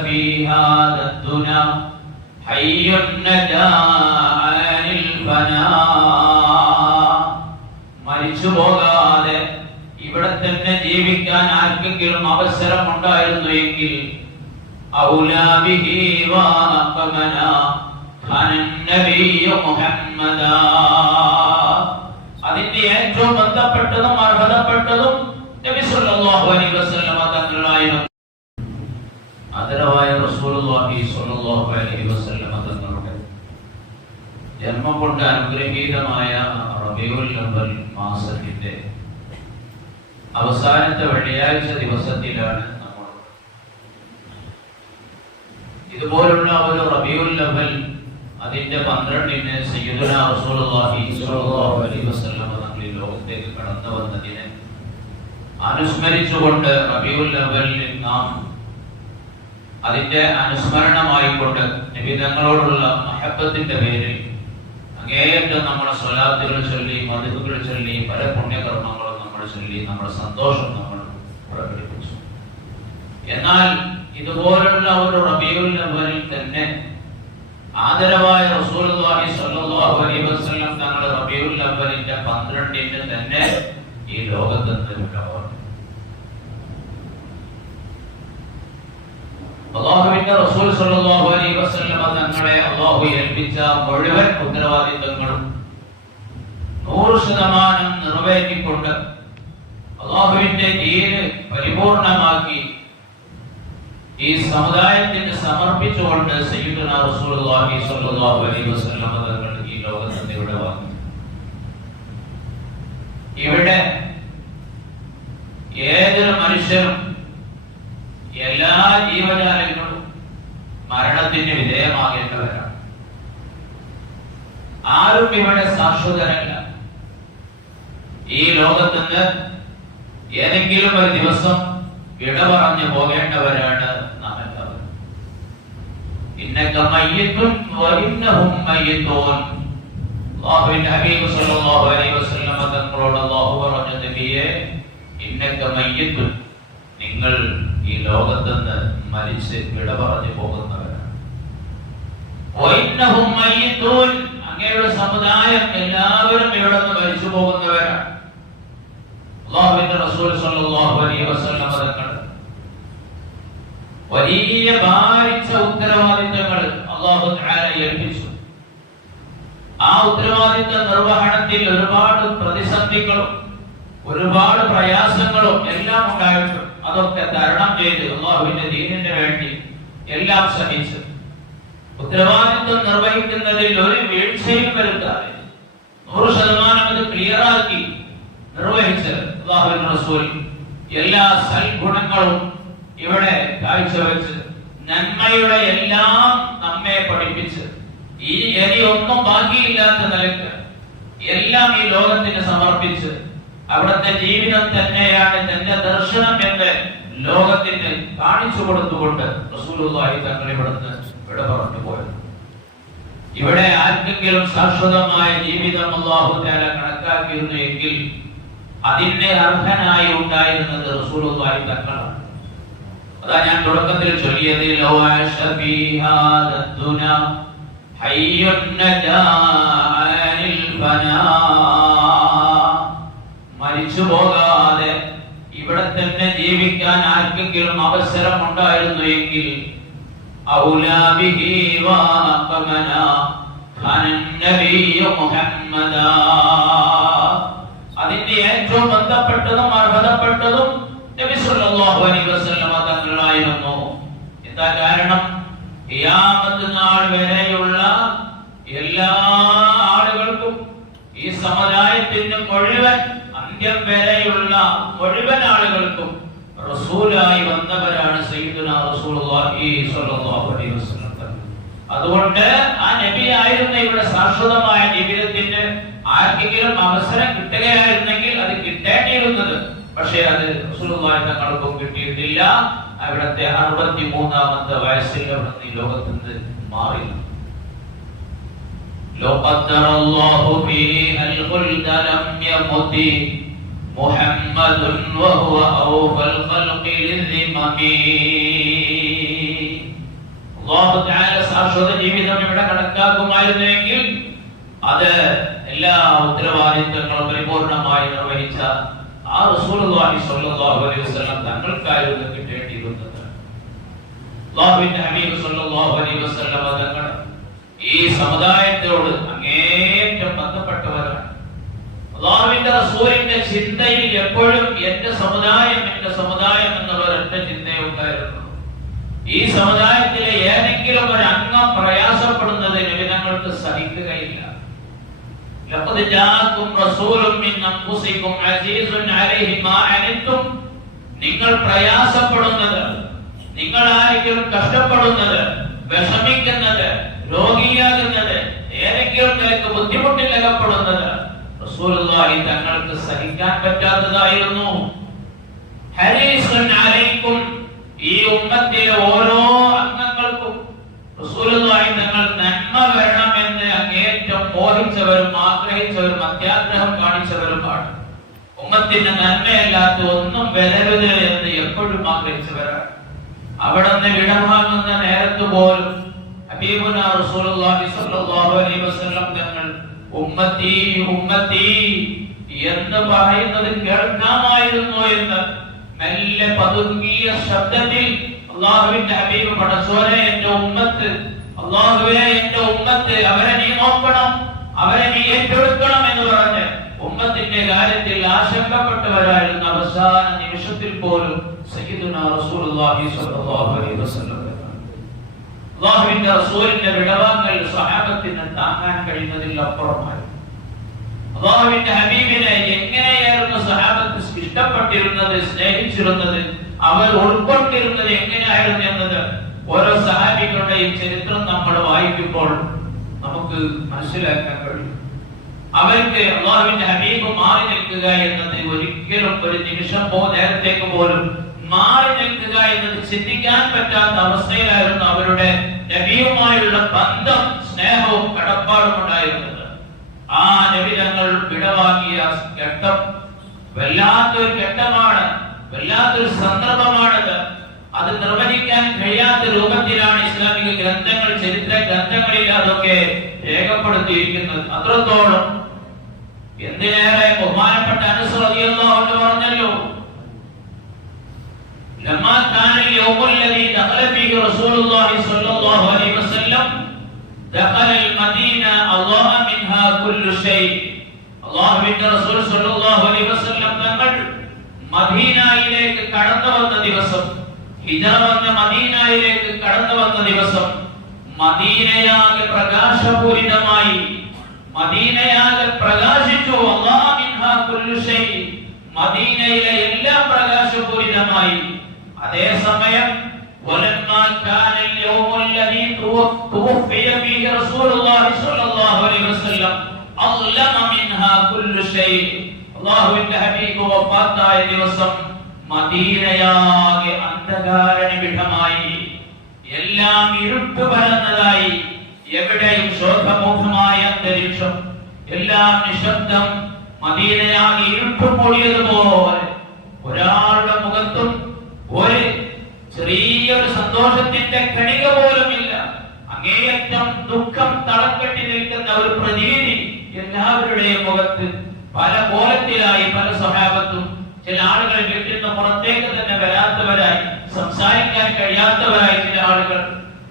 في هذا الدنا حي نجا عن الفناء മരിച്ചു പോകാതെ ഇവിടെ തന്നെ ജീവിക്കാൻ ആർക്കെങ്കിലും അവസരം ഉണ്ടായിരുന്നു എങ്കിൽ أولى به وأقمنا كان النبي محمدا അതിന്റെ ഏറ്റവും ബന്ധപ്പെട്ടതും അർഹതപ്പെട്ടതും നബി സല്ലല്ലാഹു അലൈഹി വസല്ലമ റസൂലുള്ളാഹി സ്വല്ലല്ലാഹു അലൈഹി വസല്ലമ തങ്ങളുടെ ജന്മം കൊണ്ട് അനുഗ്രഹീതമായ റബീഉൽ അവ്വൽ മാസത്തിന്റെ അവസാനത്തെ വെള്ളിയാഴ്ച ദിവസത്തിലാണ് നമ്മൾ ഇതുപോലുള്ള ഒരു റബീഉൽ അവ്വൽ അതിന്റെ പന്ത്രണ്ടിന് സയ്യിദുന റസൂലുള്ളാഹി സ്വല്ലല്ലാഹു അലൈഹി വസല്ലം തങ്ങൾ ഈ ലോകത്തേക്ക് കടന്നു വന്നതിനെ അനുസ്മരിച്ചുകൊണ്ട് റബീഉൽ അവ്വലിൽ നാം അതിന്റെ അനുസ്മരണമായിക്കൊണ്ട് നിബിധങ്ങളോടുള്ള മഹബത്തിന്റെ പേരിൽ അങ്ങേയറ്റം നമ്മുടെ സ്വലാത്തുകൾ ചൊല്ലി മതിപ്പുകൾ ചൊല്ലി പല പുണ്യകർമ്മങ്ങളും നമ്മൾ ചൊല്ലി നമ്മുടെ സന്തോഷം നമ്മൾ പ്രകടിപ്പിച്ചു. എന്നാൽ ഇതുപോലുള്ള ഒരു റബിയുൽ തന്നെ ആദരവായ റസൂലുള്ളാഹി സ്വല്ലല്ലാഹു അലൈഹി വസല്ലം തങ്ങൾ റബിയുൽ അവ്വലിന്റെ 12ന് തന്നെ ഈ ലോകത്ത് നിന്ന് റസൂൽ സല്ലല്ലാഹു അലൈഹി വസല്ലം മുഴുവൻ ഉത്തരവാദിത്തങ്ങളും നൂറ് ശതമാനം നിറവേറ്റിക്കൊണ്ട് അള്ളാഹുവിന്റെ ദീന് പരിപൂർണമാക്കി ഈ സമുദായത്തിന് സമർപ്പിച്ചുകൊണ്ട് അലൈഹി വസല്ലം ഇവിടെ ഇവിടെ ഏതൊരു മനുഷ്യനും ആരും ഇവിടെ ശാശ്വതരല്ല ഈ ലോകത്തുനിന്ന് ഏതെങ്കിലും ഒരു ദിവസം വിട പറഞ്ഞു പോകേണ്ടവരാണ് നിങ്ങൾ ഈ ലോകത്ത് നിന്ന് മരിച്ച് വിട പറഞ്ഞു പോകുന്നവരാണ് മയ്യിത്തൂൻ സമുദായം എല്ലാവരും ഇവിടെ നിന്ന് മരിച്ചു പോകുന്നവരാണ്. റസൂൽ സല്ലല്ലാഹു അലൈഹി വസല്ലം വലിയ ഭാരിച്ച ഉത്തരവാദിത്തങ്ങൾ അള്ളാഹു തആല ഏൽപ്പിച്ചു. ആ ഉത്തരവാദിത്ത നിർവഹണത്തിൽ ഒരുപാട് പ്രതിസന്ധികളും ഒരുപാട് പ്രയാസങ്ങളും എല്ലാം ഉണ്ടായിട്ടും അതൊക്കെ തരണം ചെയ്ത് അള്ളാഹുവിന്റെ ദീനിന് വേണ്ടി എല്ലാം സഹിച്ച് ഉത്തരവാദിത്വം നിർവഹിക്കുന്നതിൽ ഒരു വീഴ്ചയും വരുത്താതെ നൂറ് ശതമാനം അത് ക്ലിയറാക്കി നിർവഹിച്ച് റസൂൽ. എല്ലാ സൽഗുണങ്ങളും ഇവിടെ കാഴ്ചവെച്ച് നന്മയുടെ എല്ലാം നമ്മെ പഠിപ്പിച്ച്. ഈ എനി ഒന്നും ബാക്കിയില്ലാത്ത നിലയ്ക്ക് എല്ലാം ഈ ലോകത്തിന് സമർപ്പിച്ച് അവിടുത്തെ ജീവിതം തന്നെയാണ് തന്റെ ദർശനം എന്ന് ലോകത്തിന് കാണിച്ചു കൊടുത്തുകൊണ്ട് റസൂലുള്ളാഹി തങ്ങൾ ഇവിടുന്ന് ഇവിടെ പറഞ്ഞു പോയത്. ഇവിടെ ആർക്കെങ്കിലും ശാശ്വതമായ ജീവിതം അള്ളാഹു തആല കണക്കാക്കിയിരുന്നു എങ്കിൽ അതിന്റെ അർഹനായി ഉണ്ടായിരുന്നത് റസൂലുള്ളാഹി തങ്ങളാണ്. അതാ ഞാൻ തുടക്കത്തിൽ ചൊല്ലിയത് മരിച്ചു പോകാതെ ഇവിടെ തന്നെ ജീവിക്കാൻ ആർക്കെങ്കിലും അവസരം ഉണ്ടായിരുന്നു എങ്കിൽ ഔലാ به وأقمنا. عن النبي محمدا. അതിന്റെ ഏറ്റവും ബന്ധപ്പെട്ടതും അർഹതപ്പെട്ടതും നബി സല്ലല്ലാഹു അലൈഹി വസല്ലമ തങ്ങളായിരുന്നു. എന്താ കാരണം? ഖിയാമത്ത് നാൾ വരെയുള്ള എല്ലാ ആളുകൾക്കും ഈ സമുദായത്തിന് മുഴുവൻ അന്ത്യം വരെയുള്ള മുഴുവൻ ആളുകൾക്കും റസൂലായി വന്നവരാണ് സയ്യിദുന റസൂലുള്ളാഹി സ്വല്ലല്ലാഹു അലൈഹി വസല്ലം തങ്ങൾ. അതുകൊണ്ട് ആ നബി ആയിരുന്നു ഇവിടെ ശാശ്വതമായ ജീവിതത്തിന് ആർക്കെങ്കിലും അവസരം കിട്ടുകയായിരുന്നെങ്കിൽ അത് കിട്ടേണ്ടിയിരുന്നത് പക്ഷേ അത് റസൂലുള്ളാഹി തങ്ങൾക്കും കിട്ടിയിട്ടില്ല അവിടുത്തെ അറുപത്തി മൂന്നാമത്തെ വയസ്സിൽ അവിടുന്ന് ഈ ലോകത്ത് നിന്ന് മാറി لو قدر الله به الخلد لم يمت محمد وهو أوفى الخلق للذمم അല്ലാഹു തആല ശാശ്വത ജീവിതം ഇവിടെ കണക്കാക്കുമായിരുന്നെങ്കിൽ അത് എല്ലാ ഉത്തരവാദിത്തങ്ങളും പരിപൂർണമായി നിർവഹിച്ച ആ റസൂലുള്ളാഹി സ്വല്ലല്ലാഹു അലൈഹി വസല്ലം തങ്ങൾക്കായിരുന്നു കിട്ടേണ്ടിയിരുന്നത് അല്ലാഹുവിന്റെ ഹബീബ് സ്വല്ലല്ലാഹു അലൈഹി വസല്ലം തങ്ങൾ ഈ സമുദായത്തോട് അങ്ങേറ്റം ബന്ധപ്പെട്ടവരാണ് അള്ളാഹുവിന്റെ റസൂലിന്റെ ചിന്തയിൽ എപ്പോഴും എന്റെ സമുദായം എന്റെ സമുദായം എന്നുള്ള ഒരൊറ്റ ചിന്തയുണ്ടായിരുന്നു ഈ സമുദായത്തിലെ ഏതെങ്കിലും ഒരു അംഗം പ്രയാസപ്പെടുന്നത് നബിതങ്ങൾക്ക് സഹിക്കുകയില്ല لقد جاءكم رسول من انفسكم عزيز عليه ما عنتم നിങ്ങൾ പ്രയാസപ്പെടുന്നത് നിങ്ങൾ ആരെങ്കിലും കഷ്ടപ്പെടുന്നത് വിഷമിക്കുന്നത് രോഗിയാകുന്നത് ഏതെങ്കിലും നിലക്ക് ബുദ്ധിമുട്ടിലകപ്പെടുന്നത് റസൂലുള്ളാഹി തങ്ങൾക്ക് സഹിക്കാൻ പറ്റാത്തതായിരുന്നു. ഹരീസുൻ അലൈക്കും ഈ ഉമ്മത്തിലെ ഓരോ അംഗങ്ങൾക്കും റസൂലുള്ളാഹി തങ്ങൾ നന്മ വരണമെന്ന് അങ്ങേറ്റം മോഹിച്ചവരും ആഗ്രഹിച്ചവരും അത്യാഗ്രഹം കാണിച്ചവരുമാണ്. ഉമ്മത്തിന് നന്മയല്ലാത്ത ഒന്നും വരരുത് എന്ന് എപ്പോഴും ആഗ്രഹിച്ചവരാണ്. അവിടെ നിന്ന് വിടവാങ്ങുന്ന നേരത്ത് പോലും ഹബീബുന റസൂലുള്ളാഹി സ്വല്ലല്ലാഹു അലൈഹി വസല്ലം ഉമ്മത്തി ഉമ്മത്തി എന്ന് പറയുന്നത് കേൾക്കാമായിരുന്നു എന്ന് നല്ല പതുങ്ങിയ ശബ്ദത്തിൽ അള്ളാഹുവിന്റെ ഹബീബ് പടച്ചോനെ എന്റെ ഉമ്മത്ത് അള്ളാഹുവെ എന്റെ ഉമ്മത്ത് അവരെ നീ നോക്കണം അവരെ നീ ഏറ്റെടുക്കണം എന്ന് പറഞ്ഞ് ഉമ്മത്തിന്റെ കാര്യത്തിൽ ആശങ്കപ്പെട്ടവരായിരുന്ന അവസാന നിമിഷത്തിൽ പോലും സയ്യിദുന റസൂലുള്ളാഹി സ്വല്ലല്ലാഹു അലൈഹി വസല്ലം അള്ളാഹുവിന്റെ റസൂലിന്റെ വിടവാങ്ങൽ സഹാബത്തിന് താങ്ങാൻ കഴിയുന്നതിൽ അപ്പുറമായി അള്ളാഹുവിന്റെ ഹബീബിനെ എങ്ങനെയായിരുന്നു സഹാബത്ത് ഇഷ്ടപ്പെട്ടിരുന്നത് സ്നേഹിച്ചിരുന്നത് അവർ ഉൾക്കൊണ്ടിരുന്നത് എങ്ങനെയായിരുന്നു എന്നത് ഓരോ സഹാബികളുടെയും ചരിത്രം നമ്മൾ വായിക്കുമ്പോൾ നമുക്ക് മനസ്സിലാക്കാൻ കഴിയും. അവർക്ക് അള്ളാഹുവിന്റെ ഹബീബ് മാറി നിൽക്കുക എന്നത് ഒരിക്കലും ഒരു നിമിഷം പോ നേരത്തേക്ക് പോലും മാറി നിൽക്കുക എന്നത് ചിന്തിക്കാൻ പറ്റാത്ത അവസ്ഥയിലായിരുന്നു അവരുടെ നബിയുമായുള്ള ബന്ധം സ്നേഹവും കടപ്പാടും ഉണ്ടായിരുന്നത്. ആ നബി ഞങ്ങൾ വിടവാങ്ങിയ ഘട്ടം വല്ലാത്തൊരു ഘട്ടമാണ് വല്ലാത്തൊരു സന്ദർഭമാണത്. അത് നിർവചിക്കാൻ കഴിയാത്ത രൂപത്തിലാണ് ഇസ്ലാമിക ഗ്രന്ഥങ്ങൾ ചരിത്ര ഗ്രന്ഥങ്ങളിൽ അതൊക്കെ രേഖപ്പെടുത്തിയിരിക്കുന്നത്. അത്രത്തോളം. എന്തിനേറെ ബഹുമാനപ്പെട്ട അനുസൃതിയല്ലോ പറഞ്ഞല്ലോ لما كان اليوم الذي دخل فيه رسول الله صلى الله عليه وسلم دخل المدينة أضاء منها كل شيء الله بن رسول صلى الله عليه وسلم തങ്ങൾ മദീനയിലേക്ക് കടന്നു വന്ന ദിവസം ഹിജറ വന്ന മദീനയിലേക്ക് കടന്നു വന്ന ദിവസം മദീനയാകെ പ്രകാശപൂരിതമായി മദീനയാകെ പ്രകാശിച്ചു അല്ലാഹു മിൻഹാ കുല്ലു ഷൈ മദീനയിലെ എല്ലാം പ്രകാശപൂരിതമായി അതേസമയം ولما كان اليوم الذي توفي فيه رسول الله صلى الله عليه وسلم أظلم منها كل شيء അള്ളാഹുവിന്റെ ഹബീബ് വഫാത്തായ ദിവസം മദീനയാകെ അന്ധകാര നിബിഡമായി എല്ലാം ഇരുട്ട് പരന്നതായി എവിടെയും ശോഭമുഖമായ അന്തരീക്ഷം എല്ലാം നിശബ്ദം മദീനയാകെ ഇരുട്ട് മൂടിയതുപോലെ ഒരാളുടെ മുഖത്തും ഒരു ചെറിയൊരു സന്തോഷത്തിന്റെ കണിക പോലുമില്ല. അങ്ങേയറ്റം ദുഃഖം തളം നിൽക്കുന്ന ഒരു പ്രതീതി എല്ലാവരുടെയും മുഖത്ത്. പല കോലത്തിലായി പല സ്വഭാവത്തും ചില ആളുകൾ വീട്ടിൽ പുറത്തേക്ക് തന്നെ വരാത്തവരായി സംസാരിക്കാൻ കഴിയാത്തവരായി ചില ആളുകൾ.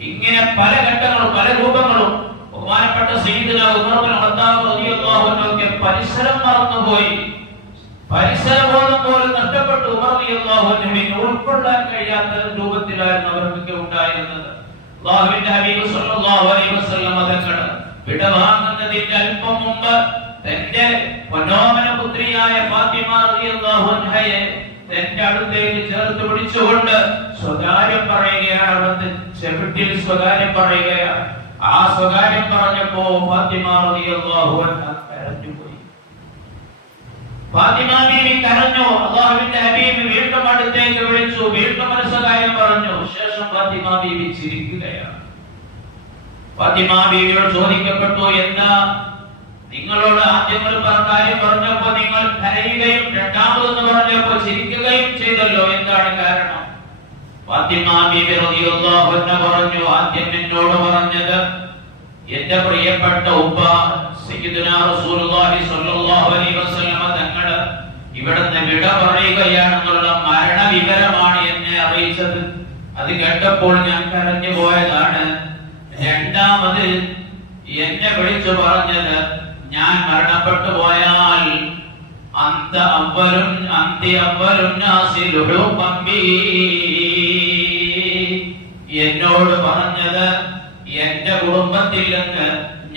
ഇങ്ങനെ പല ഘട്ടങ്ങളും പല രൂപങ്ങളും ബഹുമാനപ്പെട്ട സയ്യിദുന ഉമർ അൻഹു ഒക്കെ പരിസരം മറന്നുപോയി. പരിസരബോധം പോലും നഷ്ടപ്പെട്ടു ഉൾക്കൊള്ളാൻ കഴിയാത്ത രൂപത്തിലായിരുന്നു അവർക്കൊക്കെ ഉണ്ടായിരുന്നത്. അല്ലാഹുവിന്റെ ഹബീബ് സല്ലല്ലാഹു അലൈഹി വസല്ലം തങ്ങൾ വിടവാങ്ങുന്നതിന്റെ അല്പം മുമ്പ് തന്റെ പൊന്നോമന പുത്രിയായ ഫാത്തിമ റളിയല്ലാഹു അൻഹയെ തന്റെ അടുത്തേക്ക് ചേർത്ത് പിടിച്ചുകൊണ്ട് സ്വകാര്യം പറയുകയാണ്. അവിടുത്തെ ചെവിട്ടിൽ സ്വകാര്യം പറയുകയാണ്. ആ സ്വകാര്യം പറഞ്ഞപ്പോ ഫാത്തിമ റളിയല്ലാഹു അൻഹ ഫാത്തിമ ബീവി കരഞ്ഞു. അള്ളാഹുവിന്റെ ഹബീബ് വീണ്ടും അടുത്തേക്ക് വിളിച്ചു. വീണ്ടും മനസ്സകാര്യം പറഞ്ഞു. ശേഷം ഫാത്തിമ ബീവി ചിരിക്കുകയാണ്. ഫാത്തിമ ബീവിയോട് ചോദിക്കപ്പെട്ടു എന്താ? നിങ്ങളോട് ആദ്യം ഒരു കാര്യം പറഞ്ഞപ്പോ നിങ്ങൾ കരയുകയും രണ്ടാമതെന്ന് പറഞ്ഞപ്പോ ചിരിക്കുകയും ചെയ്തല്ലോ. എന്താണ് കാരണം? പറഞ്ഞു ആദ്യം എന്നോട് പറഞ്ഞത് എന്റെ പ്രിയപ്പെട്ട ഉപ്പ സയ്യിദുനാ റസൂലുള്ളാഹി സ്വല്ലല്ലാഹു അലൈഹി തങ്ങൾ ഇവിടുന്ന് വിട പറയുകയാണെന്നുള്ള മരണ വിവരമാണ് എന്നെ അറിയിച്ചത്. അത് കേട്ടപ്പോൾ ഞാൻ കരഞ്ഞു പോയതാണ്. രണ്ടാമത് എന്നെ വിളിച്ചു പറഞ്ഞത് ഞാൻ മരണപ്പെട്ടു പോയാൽ അന്ത അവരും അന്തി അവരും എന്നോട് പറഞ്ഞത് എന്റെ കുടുംബത്തിൽ നിന്ന്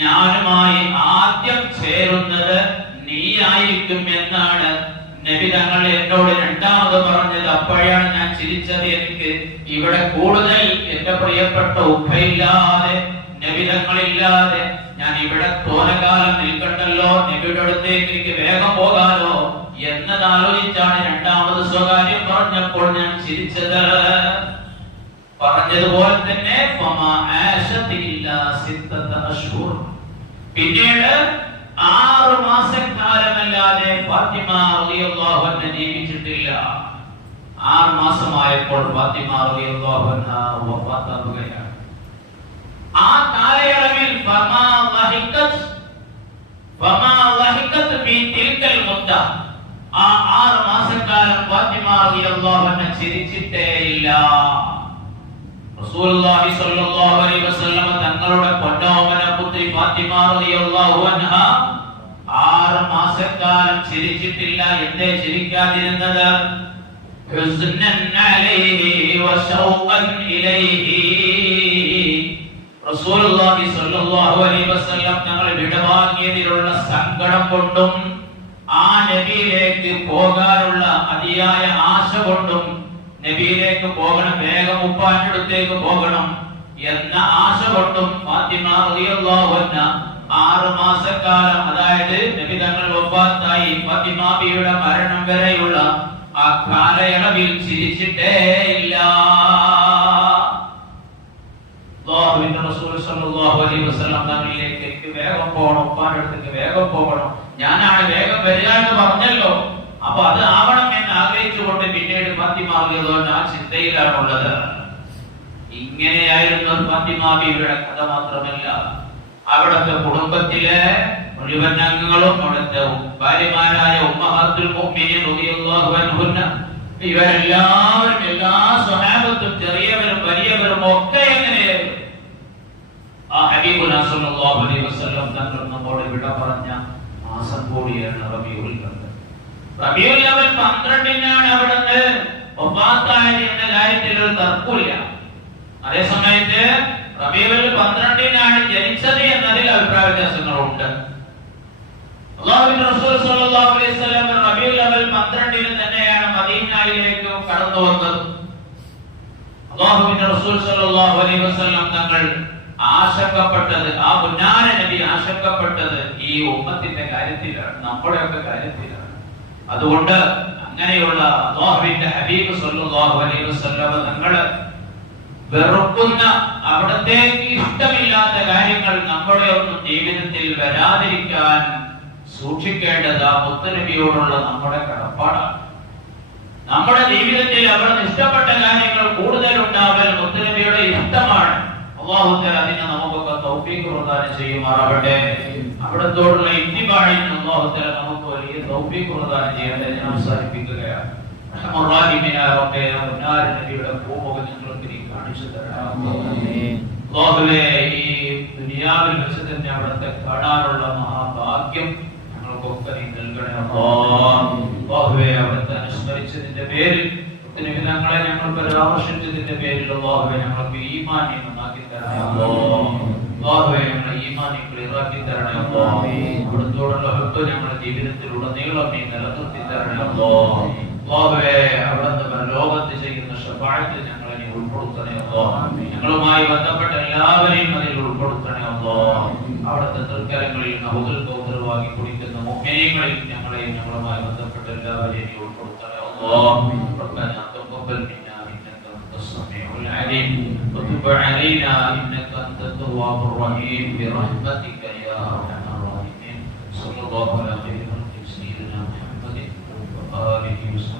ഞാനുമായി ആദ്യം ചേരുന്നത് നീയായിരിക്കും എന്നാണ്. നബി തങ്ങൾ എന്നോട് രണ്ടാമത് പറഞ്ഞത് അപ്പോഴാണ് ഞാൻ ചിരിച്ചത് എനിക്ക് ഇവിടെ കൂടുതൽ എന്റെ പ്രിയപ്പെട്ട ഉപ്പയില്ലാതെ നബിതങ്ങളില്ലാതെ ഞാൻ ഇവിടെ തോനകാലം നിൽക്കണ്ടല്ലോ നബിയുടെ അടുത്തേക്ക് എനിക്ക് വേഗം പോകാലോ എന്നതാലോചിച്ചാണ് രണ്ടാമത് സ്വകാര്യം പറഞ്ഞപ്പോൾ ഞാൻ ചിരിച്ചത് പറഞ്ഞതുപോലെ തന്നെ. പിന്നീട് ആറ് മാസക്കാലമല്ലാതെ ഫാത്തിമ റളിയല്ലാഹു അൻഹ ജീവിച്ചിട്ടില്ല. ആറ് മാസമായപ്പോൾ ഫാത്തിമ റളിയല്ലാഹു അൻഹ വഫാത്താവുകയാണ് ആ കാലയളവിൽ ഫമാ ലഹിഖത് ഫമാ ലഹിഖത് ബി തിൽക്കൽ മുദ്ദ. ആ ആറ് മാസക്കാലം ഫാത്തിമ റളിയല്ലാഹു അൻഹ ചിരിച്ചിട്ടേ ഇല്ല. റസൂലുള്ളാഹി സ്വല്ലല്ലാഹു അലൈഹി വസല്ലം തങ്ങളുടെ പുത്രി ഫാത്തിമ റളിയല്ലാഹു അൻഹ ആറ് മാസക്കാലം ചിരിച്ചിട്ടില്ല. എന്തേ ചിരിക്കാതിരുന്നത്? വസല്ലം വിടവാങ്ങിയതിലുള്ള സങ്കടം കൊണ്ടും ആ നബിയിലേക്ക് പോകാനുള്ള അതിയായ ആശ കൊണ്ടും നബിയിലേക്ക് പോകണം വേഗം അടുത്തേക്ക് പോകണം. എന്ന ആശ കൊണ്ടും ഫാത്തിമ റളിയല്ലാഹു അൻഹ ആറ് മാസക്കാലം അതായത് നബി തങ്ങൾ വഫാത്തായി ഫാത്തിമ ബിയുടെ മരണം വരെയുള്ള ആ കാലയളവിൽ ചിരിച്ചിട്ടേ ഇല്ല. അല്ലാഹുവിന്റെ റസൂൽ സല്ലല്ലാഹു അലൈഹി വസല്ലം തങ്ങളിലേക്ക് എനിക്ക് വേഗം പോകണം ഉപ്പാന്റെ അടുത്തേക്ക് വേഗം പോകണം. ഞാനാണ് വേഗം വരിക എന്ന് പറഞ്ഞല്ലോ. അപ്പൊ അത് ആവണം എന്ന് ആഗ്രഹിച്ചുകൊണ്ട് പിന്നീട് ഫാത്തിമ റളിയല്ലാഹു ആ ചിന്തയിലാണുള്ളത്. ഇങ്ങനെയായിരുന്നു ഫാത്തിമാബിയുടെ കഥ മാത്രമല്ല. അവിടുത്തെ കുടുംബത്തിലെ മുഴുവൻ അംഗങ്ങളും അവിടുത്തെ ഭാര്യമാരായ ഉമ്മഹാത്തുൽ മുഅ്മിനീൻ റളിയല്ലാഹു അൻഹുന്ന ഇവരെല്ലാവരും എല്ലാ സ്വഹാബത്തും ചെറിയവരും വലിയവരും ഒക്കെ എങ്ങനെയായിരുന്നു ആ ഹബീബുന സല്ലല്ലാഹു അലൈഹി വസല്ലം തങ്ങൾ വിട പറഞ്ഞ മാസം കൂടിയാണ് റബിയുൽ അവൽ റബീഉൽ അവൽ 12നാണ് അവിടുന്ന് എന്ന കാര്യത്തിൽ ഒരു തർക്കമില്ല അതേ സമയത്ത് റബീഉൽ 12നാണ് ജനിച്ചത് എന്നതിൽ അഭിപ്രായ വ്യത്യാസങ്ങളുണ്ട്. റസൂൽ സല്ലല്ലാഹു അലൈഹി വസല്ലം റബീഉൽ അവൽ 12ന് തന്നെയാണ് മദീനയിലേക്ക് റസൂൽ സല്ലല്ലാഹു അലൈഹി വസല്ലം തങ്ങൾ ആ നബി ഈ കാര്യത്തിലാണ് നമ്മുടെയൊക്കെ കാര്യത്തിലാണ്. അതുകൊണ്ട് അങ്ങനെയുള്ള അള്ളാഹുവിന്റെ ഹബീബ് സല്ലല്ലാഹു അലൈഹി വസല്ലം തങ്ങൾ വെറുക്കുന്ന അവിടത്തേക്ക് ഇഷ്ടമില്ലാത്ത കാര്യങ്ങൾ നമ്മുടെ ഒന്നും ജീവിതത്തിൽ വരാതിരിക്കാൻ സൂക്ഷിക്കേണ്ടത് ആ മുത്തനബിയോടുള്ള നമ്മുടെ കടപ്പാടാണ്. നമ്മുടെ ജീവിതത്തിൽ അവിടുന്ന് ഇഷ്ടപ്പെട്ട കാര്യങ്ങൾ കൂടുതൽ ഉണ്ടാവൽ മുത്തനബിയുടെ ഇഷ്ടമാണ്. അള്ളാഹുത്തൽ അതിന് നമുക്കൊക്കെ തൗഫീഖ് പ്രദാനം ചെയ്യുമാറാവട്ടെ അവിടത്തോടുള്ള ഇത്തിബാഴിന് അള്ളാഹുത്തല നമുക്ക് വലിയ തൗഫീഖ് പ്രദാനം ചെയ്യാൻ അവസാനിപ്പിക്കുകയാണ്. നബിയുടെ പൂമുഖം ഞങ്ങൾക്ക് നീ കാണിച്ചു തരണം അള്ളാഹുവേ ഈ ദുനിയാവിൽ വെച്ച് തന്നെ അവിടുത്തെ കാണാനുള്ള മഹാഭാഗ്യം ഞങ്ങൾക്കൊക്കെ നീ നൽകണേ അള്ളാഹുവേ അവിടുത്തെ അനുസ്മരിച്ചതിന്റെ പേരിൽ ഞങ്ങളെ ഞങ്ങൾ പരാമർശിച്ചതിന്റെ പേരിൽ അള്ളാഹുവെ ഞങ്ങൾക്ക് ഈമാൻ നീ നന്നാക്കി തരണേ അള്ളാഹുവെ ഞങ്ങളെ ഈമാനി ക്ലിയറാക്കി തരണേ അവിടുത്തോടുള്ള ഹൃദയം ഞങ്ങളുടെ ജീവിതത്തിൽ ഉടനീളം നീ നിലനിർത്തി തരണേ അള്ളാഹുവെ അവിടുന്ന് ലോകത്ത് ചെയ്യുന്ന ഷഫാഴത്തിൽ ഞങ്ങളെ നീ ഉൾപ്പെടുത്തണേ അള്ളാഹ് ഞങ്ങളുമായി ബന്ധപ്പെട്ട എല്ലാവരെയും അതിൽ ഉൾപ്പെടുത്തണേ അള്ളാഹ് അവിടുത്തെ തൃക്കരങ്ങളിൽ നഹുദുൽ കൗദർ വാങ്ങി കുടിക്കുന്ന മുഖ്യങ്ങളിൽ ഞങ്ങളെയും ഞങ്ങളുമായി ബന്ധപ്പെട്ട എല്ലാവരെയും നീ ഉൾപ്പെടുത്തണേ അള്ളാഹ് ربنا تقبل منا انك انت السميع العليم وتب علينا انك انت التواب الرحيم برحمتك يا ارحم الراحمين صلى الله على خير خلق سيدنا محمد واله وصحبه